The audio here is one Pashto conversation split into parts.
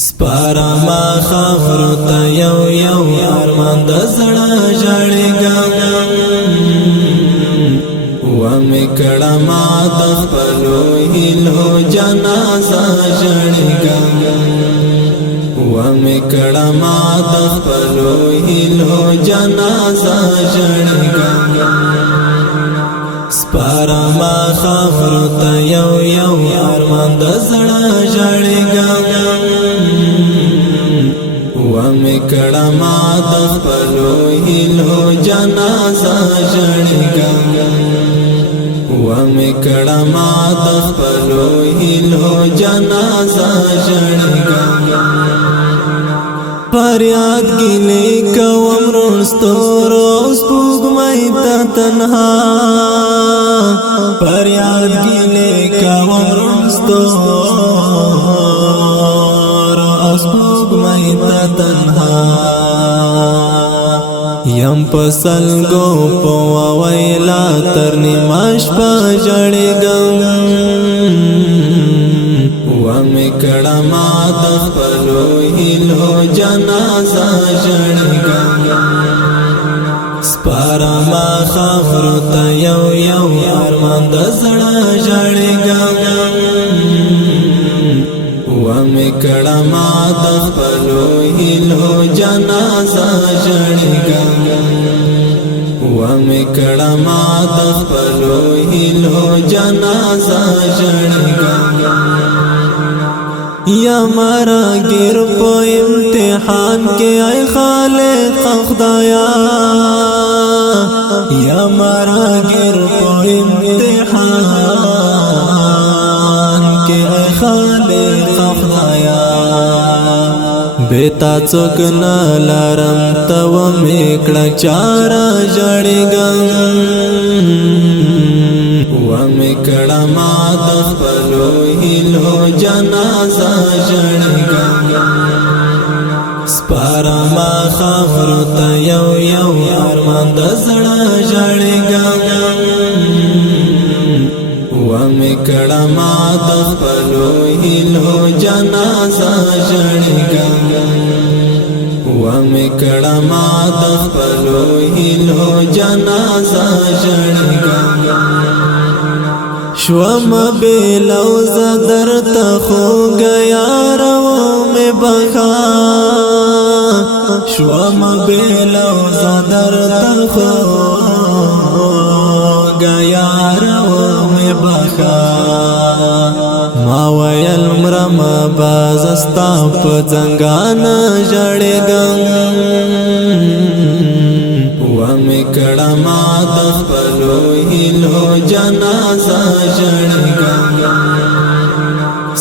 سپارا ما خاورو تا یو یو ارمان د زړه ژړېږم ومې کړه ما د خپلو هیلو جنازه ژړېږم ومې کړه ما د خپلو هیلو جنازه ژړېږم سپارا ما خاورو تا یو یو ارمان د زړه ژړېږم ومې کړه ما د خپلو هیلو جنازه ژړېږم ومې کړه ما د خپلو هیلو جنازه ژړېږم فریاد ګیلې کوم رستورو سپوږمۍ ته تنها فریاد ګیلې کوم رستورو سپوږمۍ ته تنها یم پسلګو په ویلا تر نیمه شپه ژړېږم ومې کړه ما د خپلو هیلو جنازه ژړېږم سپارا ما خاورو ته یو یو ارمان د زړه ژړېږم ومې کړه ما د خپلو هیلو جنازه ژړېږم ومې کړه ما د خپلو هیلو جنازه ژړېږم یا مارا ګر په امتحان کې ای خالق خدایا یا مارا ګر په امتحان کې ای خالق خدایا بیتا څوک نه لارم ته ومې کړه چاره ژړېږم ومې کړه ما د خپلو هیلو جنازه ژړېږم سپارا ما خاورو ته یو یو ارمان د زړه ژړېږم ومې کړه ما د خپلو هیلو جنازه ژړېږم ومې کړه ما د خپلو هیلو جنازه ژړېږم شوم بیلو زدر تخو گیا رو میں بخا شوم بیلو زدر تخو گیا رو میں بخا ما ویل مرم بازستا په ځنګان ژړېږم ومې کړه ما د خپلو هیلو جنازه ژړېږم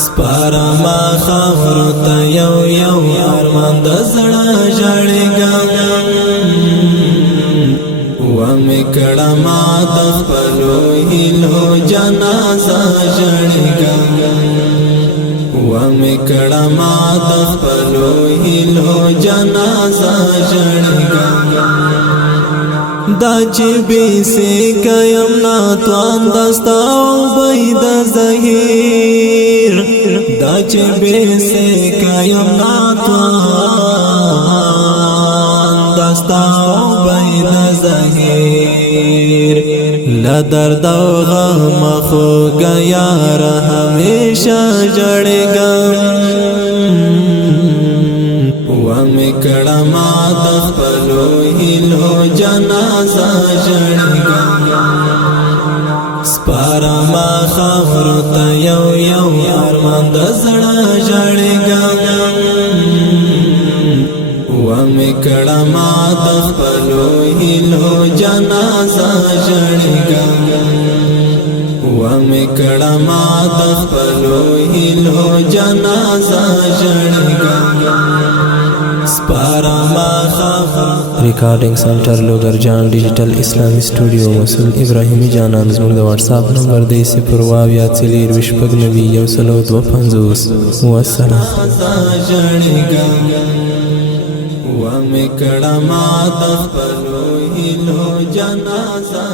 سپارا ما خاورو ته یو یو ارمان د زړه ژړېږم ومې کړه ما د خپلو هیلو جنازه ژړېږم ومې کړه ما د خپلو هیلو جنازه ژړېږم دا چې بیسې کیم ناتوان دستاو بید زهیر دا چې بیسې کیم ناتوان دستاو بید زهیر لدرد و غم خوږ یار همیشه ژړېږم ومې کړه ما د خپلو هیلو جنازه ژړېږم سپارا ما خاورو ته یو یو ارمان د زړه ژړېږم ومې کړه ما د خپلو هیلو جنازه ژړېږم ومې کړه ما د خپلو هیلو جنازه ژړېږم سپارا ما خاورو ریکارډینګ سنټر لوګر جان ډیجیټل اسلامي سټوډیو مسعود ابراهیمي جانان زموږ د واتس اپ نمبر دی 0 یا 4 والسلام ومې کړه ما د خپلو هیلو جنازه